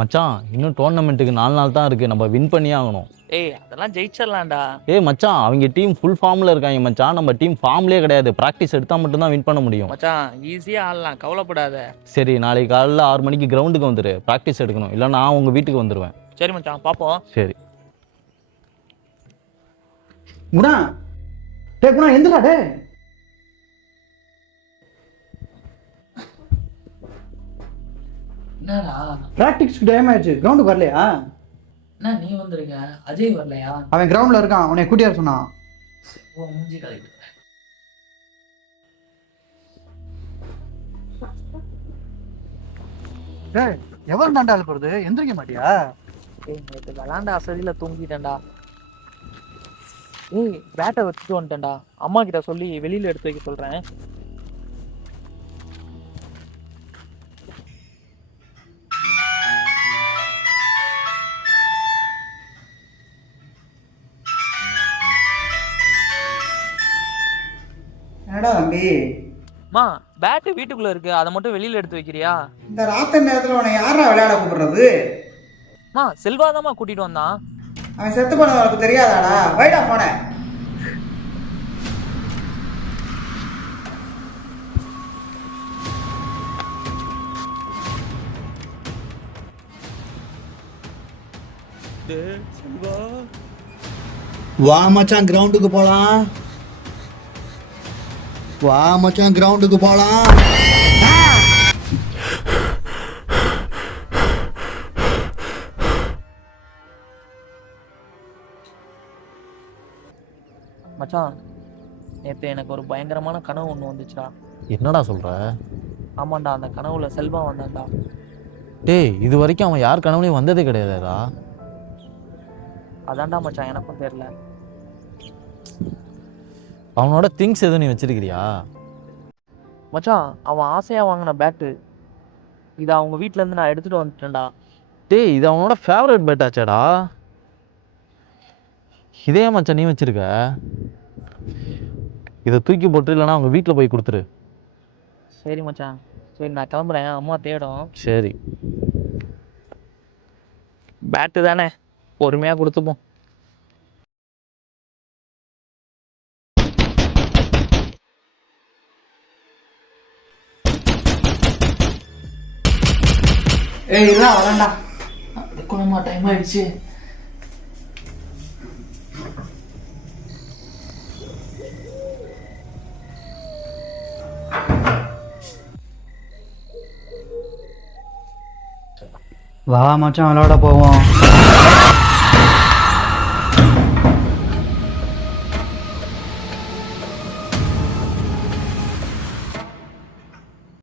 மச்சான் இன்னும் டோர்னமெண்ட்டுக்கு 4 நாள் தான் இருக்குது, நம்ம வின் பண்ணியே ஆகணும். ஏய் அதெல்லாம் ஜெயிச்சிடலாம்டா. ஏய் மச்சான், அவங்க டீம் ஃபுல் ஃபார்மில் இருக்காங்க மச்சான், நம்ம டீம் ஃபார்ம்லேயே கிடையாது. ப்ராக்டிஸ் எடுத்தால் மட்டும்தான் வின் பண்ண முடியும். மச்சான் ஈஸியாக ஆடலாம், கவலைப்படாத. சரி, நாளைக்கு காலையில் 6 மணிக்கு கிரவுண்டுக்கு வந்துடு, ப்ராக்டிஸ் எடுக்கணும். இல்லை நான் உங்கள் வீட்டுக்கு வந்துடுவேன். சரி மச்சான், பார்ப்போம். சரி குணா, டே குணா எந்திரா டே. என்னடா ப்ராக்டிஸ்க்கு டைம் ஆயிடுச்சு, கிரவுண்டுக்கு வரலையா? என்ன நீ வந்திருக்க, அஜய் வரலையா? அவன் கிரவுண்டில் இருக்கான், உன்னை கூட்டியார சொன்னான். ஓ மூஞ்சி கலெக்ட். டேய் எவ்வளோ தாண்டா போகிறது, எந்திரிக்க மாட்டியா? ஏய் நேற்று விளாண்ட அசதியில் தூங்கிட்டேன்டா. ஏய் பேட்டை வச்சுட்டு வந்துட்டேன்டா, அம்மா கிட்ட சொல்லி வெளியில் எடுத்து வைக்க சொல்கிறேன். என்னடா தம்பி, அம்மா பேட்டு வீட்டுக்குள்ளே இருக்கு, அதை மட்டும் வெளியில் எடுத்து வைக்கிறியா? இந்த ராத்திரி நேரத்தில் உன்னை யாரா விளையாட கூப்பிடுறது? அம்மா செல்வாதாம்மா கூட்டிகிட்டு வந்தான். அவன் செத்து போனது உனக்கு தெரியாதாடா? வைடா போனேன். வா மச்சான் கிரவுண்டுக்கு போலாம். வா மச்சான் கிரவுண்டுக்கு போலாம். மச்சான் நேற்று எனக்கு ஒரு பயங்கரமான கனவு ஒன்று வந்துச்சுடா. என்னடா சொல்கிற? ஆமாண்டா, அந்த கனவுல செல்வா வந்தான்டா. டேய், இது வரைக்கும் அவன் யார் கனவுலையும் வந்ததே கிடையாதுடா. அதான்டா மச்சான் எனக்கும் தெரியல. அவனோட திங்ஸ் எதுவும் நீ வச்சிருக்கிறியா? மச்சான் அவன் ஆசையாக வாங்கின பேட்டு இதை அவங்க வீட்டிலேருந்து நான் எடுத்துகிட்டு வந்துட்டேன்டா. டேய், இது அவனோட ஃபேவரட் பேட்டாச்சாடா. இதே மச்சான் நீ வச்சிருக்க, இதை தூக்கி போட்டு இல்லைனா அவங்க வீட்டில் போய் கொடுத்துரு. சரி மச்சான், சரி நான் கிளம்புறேன், அம்மா தேடும். சரி. பேட்டு தானே, பொறுமையாக கொடுத்துப்போம். ஏய் இதெல்லாம் வரேன்டா. குணமா டைம் ஆயிடுச்சு. வா மச்சான் விளையாட போவோம்.